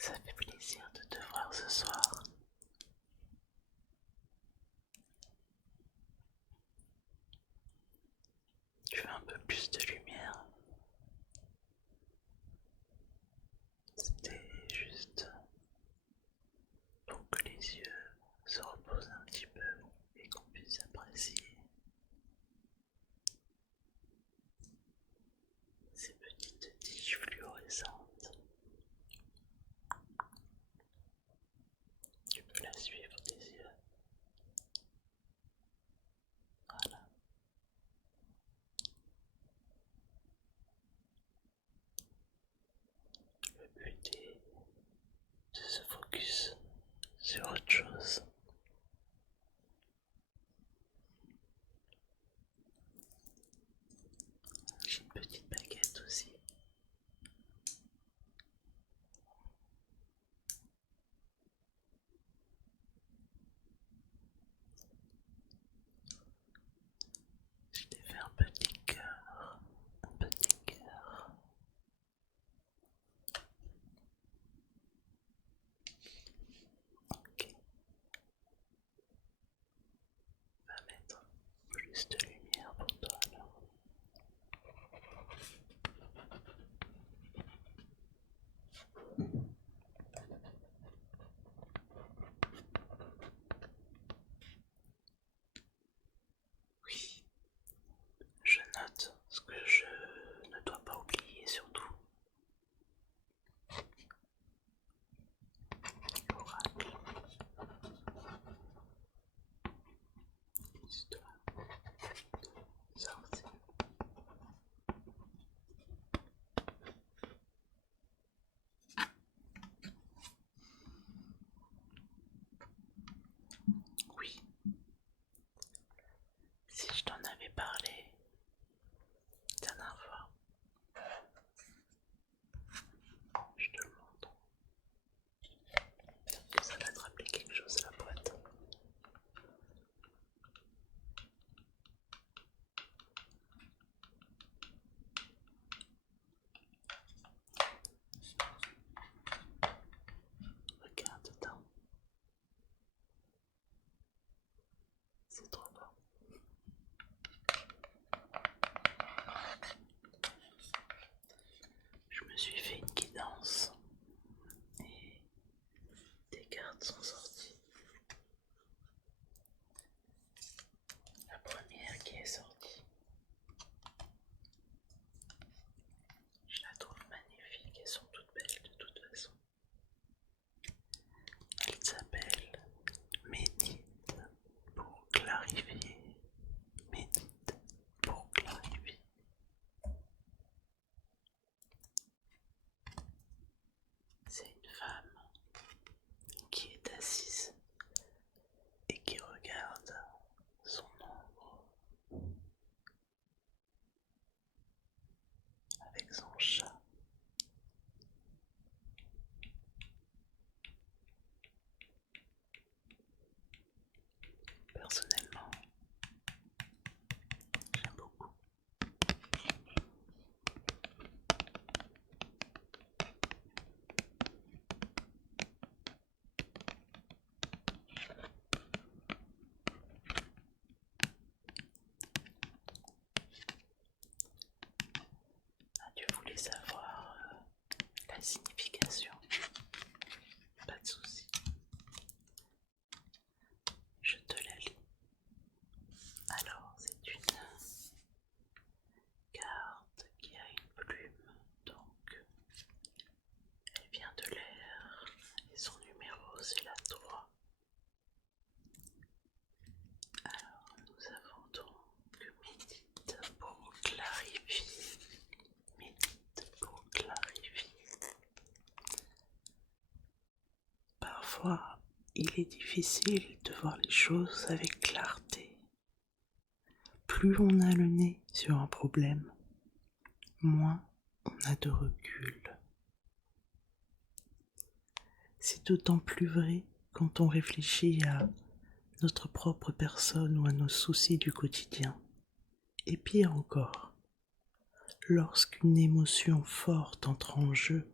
Ça fait plaisir de te voir ce soir. Tu veux un peu plus de lumière? C'était juste pour que les yeux se reposent un petit peu et qu'on puisse apprécier ces petites tiges fluorescentes. Tu peux la suivre des yeux. Voilà. Le but est de se focus sur autre chose. J'ai une petite baguette aussi. Je t'ai fait un petit cœur. Un petit cœur. Ok. On va mettre plus de lumière pour toi alors. Oui, je note ce que je ne dois pas oublier surtout. L'oracle. Histoire. Sortir. Oui, si je t'en avais parlé la dernière fois, je te le montre. Peut-être que ça va te rappeler quelque chose la boîte. Regarde dedans. C'est trop beau. Je me suis fait une guidance et des cartes sont sorties. La première qui est sortie, je la trouve magnifique, elles sont toutes belles de toute façon. Elle s'appelle Médite pour clarifier. Médite pour clarifier. C'est une femme qui est assise et qui regarde son ombre avec son chat. Personnellement, j'aime beaucoup. Ah, tu voulais savoir la signification? Pas de souci. Je te la lis. Alors, c'est une carte qui a une plume, donc elle vient de l'air et son numéro c'est la 3. Alors, nous avons donc médite pour clarifier. Médite pour clarifier. Parfois, il est difficile de voir les choses avec clarté. Plus on a le nez sur un problème, moins on a de recul. C'est d'autant plus vrai quand on réfléchit à notre propre personne ou à nos soucis du quotidien. Et pire encore, lorsqu'une émotion forte entre en jeu,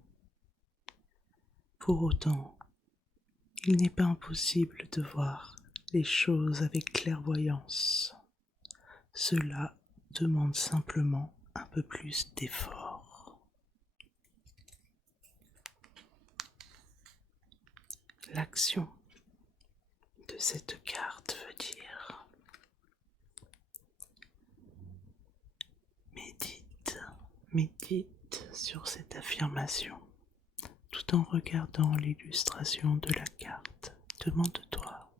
Pour autant, il n'est pas impossible de voir les choses avec clairvoyance. Cela demande simplement un peu plus d'effort. L'action de cette carte veut dire médite sur cette affirmation tout en regardant l'illustration de la carte. Demande-toi,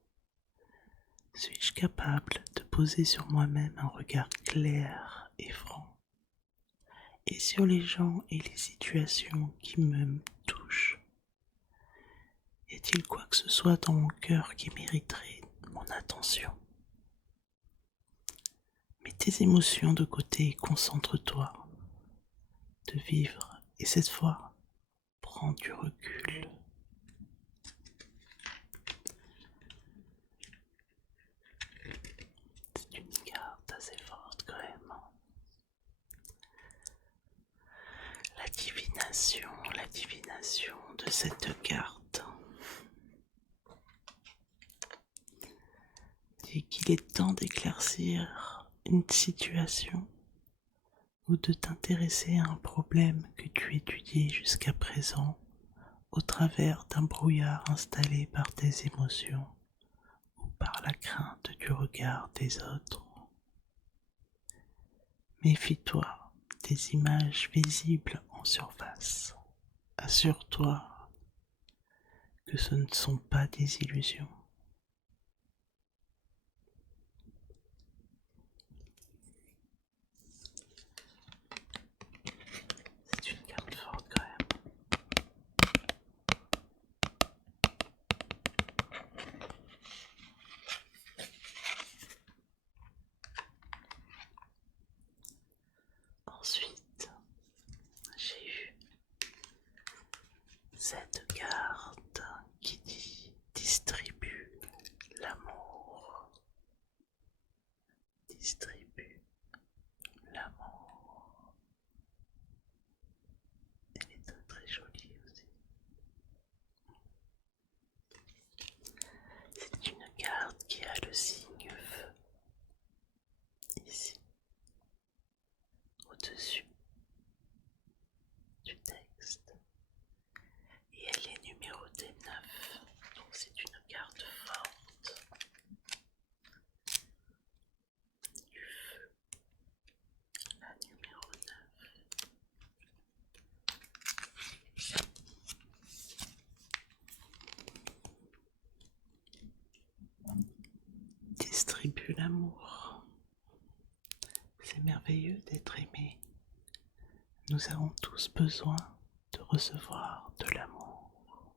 suis-je capable de poser sur moi-même un regard clair et franc et sur les gens et les situations qui me touchent? Y a-t-il quoi que ce soit dans mon cœur qui mériterait mon attention? Mets tes émotions de côté et concentre-toi de vivre, et cette fois, prends du recul. C'est une carte assez forte quand même. La divination de cette carte dit qu'il est temps d'éclaircir une situation ou de t'intéresser à un problème que tu étudiais jusqu'à présent au travers d'un brouillard installé par tes émotions ou par la crainte du regard des autres. Méfie-toi des images visibles en surface. Assure-toi que ce ne sont pas des illusions. C'est une carte forte quand même. Ensuite, j'ai eu cette carte qui dit distribue l'amour. Distribue l'amour. Elle est très très jolie aussi. C'est une carte qui a le signe feu ici, au-dessus du texte. Et elle est numérotée 9, donc c'est une carte forte du feu, la numéro 9. Distribue l'amour. C'est merveilleux d'être aimé. Nous avons tous besoin de recevoir de l'amour.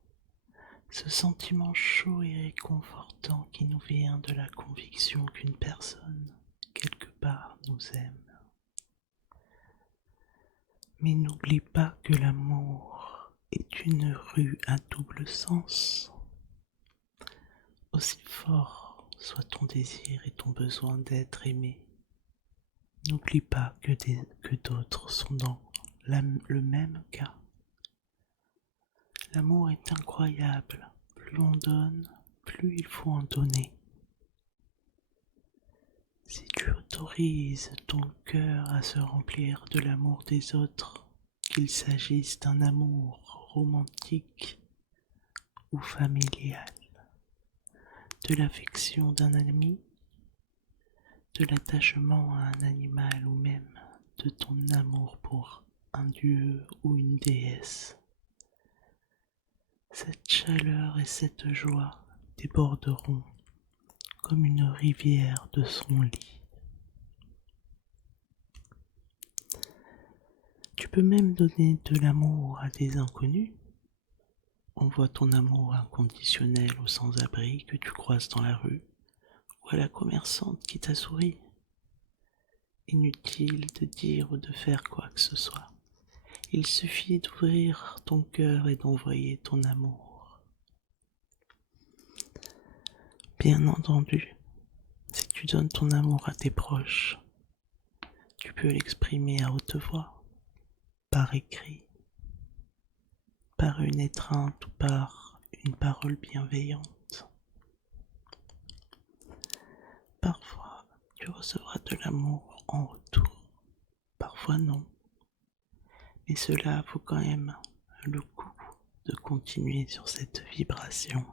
Ce sentiment chaud et réconfortant qui nous vient de la conviction qu'une personne, quelque part, nous aime. Mais n'oublie pas que l'amour est une rue à double sens. Aussi fort soit ton désir et ton besoin d'être aimé, n'oublie pas que d'autres sont dans le même cas. L'amour est incroyable. Plus on donne, plus il faut en donner. Si tu autorises ton cœur à se remplir de l'amour des autres, qu'il s'agisse d'un amour romantique ou familial, de l'affection d'un ami, de l'attachement à un animal ou même de ton amour pour un dieu ou une déesse, cette chaleur et cette joie déborderont comme une rivière de son lit. Tu peux même donner de l'amour à des inconnus. Envoie ton amour inconditionnel aux sans-abri que tu croises dans la rue ou à la commerçante qui t'a souri. Inutile de dire ou de faire quoi que ce soit. Il suffit d'ouvrir ton cœur et d'envoyer ton amour. Bien entendu, si tu donnes ton amour à tes proches, tu peux l'exprimer à haute voix, par écrit, par une étreinte ou par une parole bienveillante. Parfois, tu recevras de l'amour en retour, parfois non, mais cela vaut quand même le coup de continuer sur cette vibration.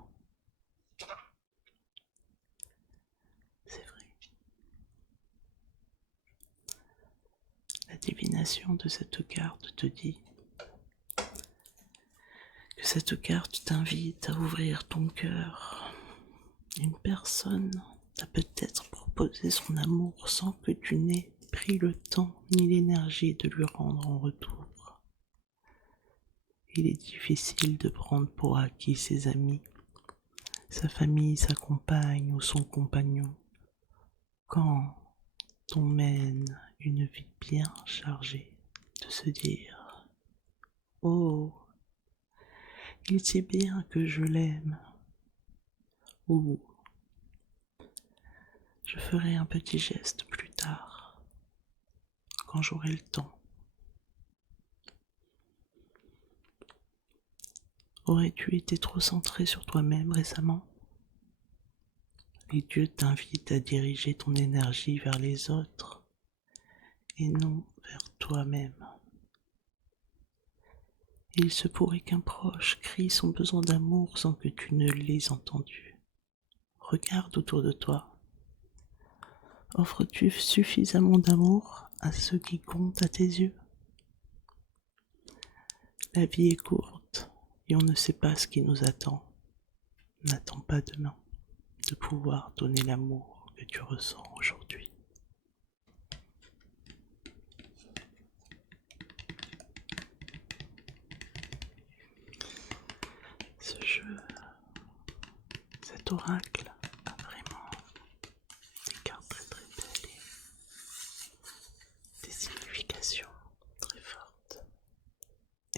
C'est vrai. La divination de cette carte te dit que cette carte t'invite à ouvrir ton cœur. Une personne t'a peut-être proposé son amour sans que tu n'aies pris le temps ni l'énergie de lui rendre en retour. Il est difficile de prendre pour acquis ses amis, sa famille, sa compagne ou son compagnon quand on mène une vie bien chargée, de se dire « Oh, il sait bien que je l'aime » ou « Je ferai un petit geste plus tard, quand j'aurai le temps ». Aurais-tu été trop centré sur toi-même récemment? Et Dieu t'invite à diriger ton énergie vers les autres et non vers toi-même. Il se pourrait qu'un proche crie son besoin d'amour sans que tu ne l'aies entendu. Regarde autour de toi. Offres-tu suffisamment d'amour à ceux qui comptent à tes yeux? La vie est courte et on ne sait pas ce qui nous attend. N'attends pas demain de pouvoir donner l'amour que tu ressens aujourd'hui. Ce jeu, cet oracle a vraiment des cartes très très belles et des significations très fortes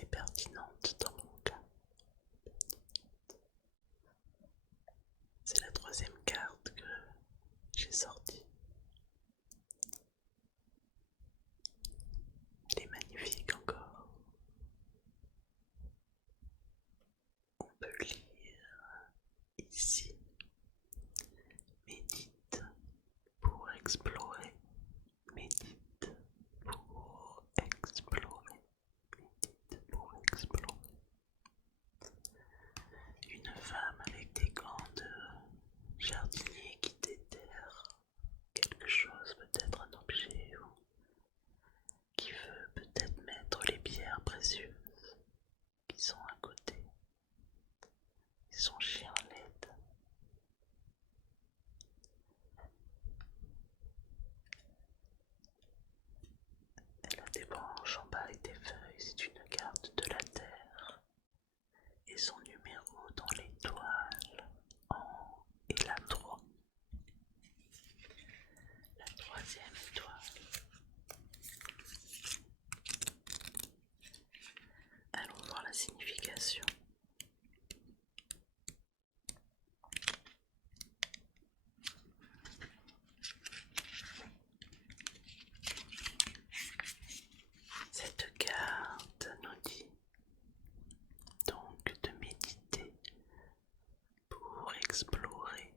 et pertinentes dans mon cas. C'est la troisième carte que j'ai sortie. Elle est magnifique encore. On peut lire ici, médite pour explorer, médite pour explorer, médite pour explorer. Une femme avec des gants de jardinier qui déterre quelque chose, peut-être un objet, ou qui veut peut-être mettre les pierres précieuses qui sont à côté. Et son chien l'aide. Elle a des branches en bas et des feuilles, c'est une carte de la terre. Et son numéro dans l'étoile en est la 3. La troisième étoile. Allons voir la signification. Cette carte nous dit donc de méditer pour explorer.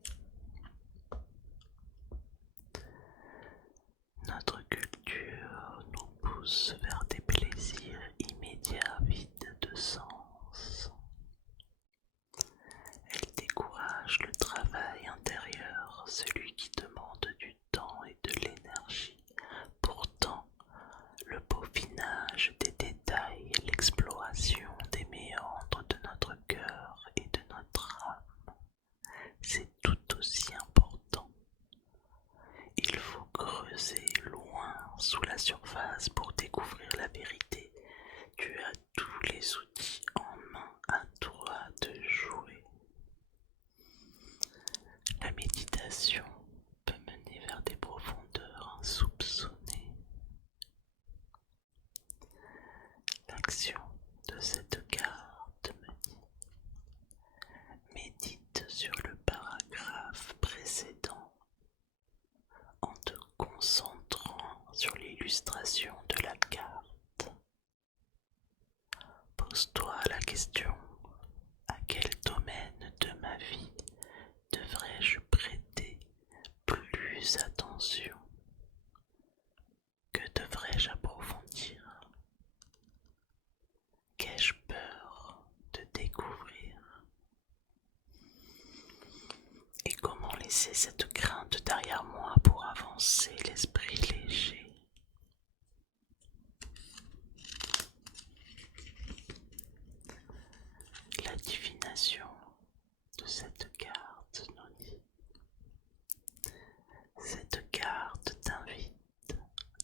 Notre culture nous pousse vers des plaisirs immédiats vides de sens. Elle décourage le travail intérieur, celui qui demande du temps et de l'énergie. Pourtant, le peaufinage des détails, l'exploration des méandres de notre cœur et de notre âme, c'est tout aussi important. Il faut creuser loin sous la surface pour découvrir la vérité. Tu as tous les outils en main, à toi de jouer. La méditation peut mener vers des profondeurs insoupçonnées. L'action de cette carte me dit: médite sur le paragraphe précédent en te concentrant sur l'illustration de la carte. Pose-toi la question: à quel domaine de ma vie devrais-je prêter plus attention? Que devrais-je approfondir? Qu'ai-je peur de découvrir? Et comment laisser cette crainte derrière moi pour avancer l'esprit léger? La divination de cette carte nous dit: cette carte t'invite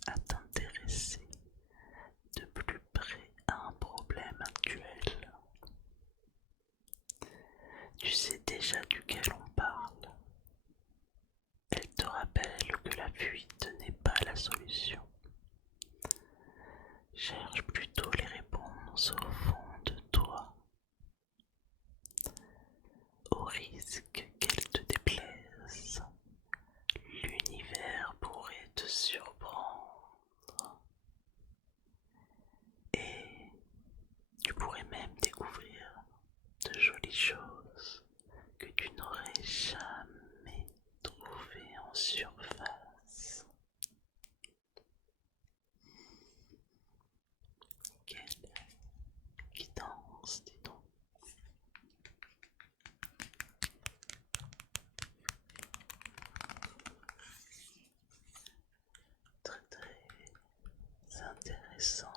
à t'intéresser de plus près à un problème actuel. Tu sais déjà duquel on parle. Elle te rappelle que la fuite n'est pas la solution. Cherche plutôt les réponses au fond de toi, au risque qu'elle te déplaise. L'univers pourrait te surprendre et tu pourrais même découvrir de jolies choses que tu n'aurais jamais trouvées en surface. Quelle guidance, dis donc. Très très intéressant.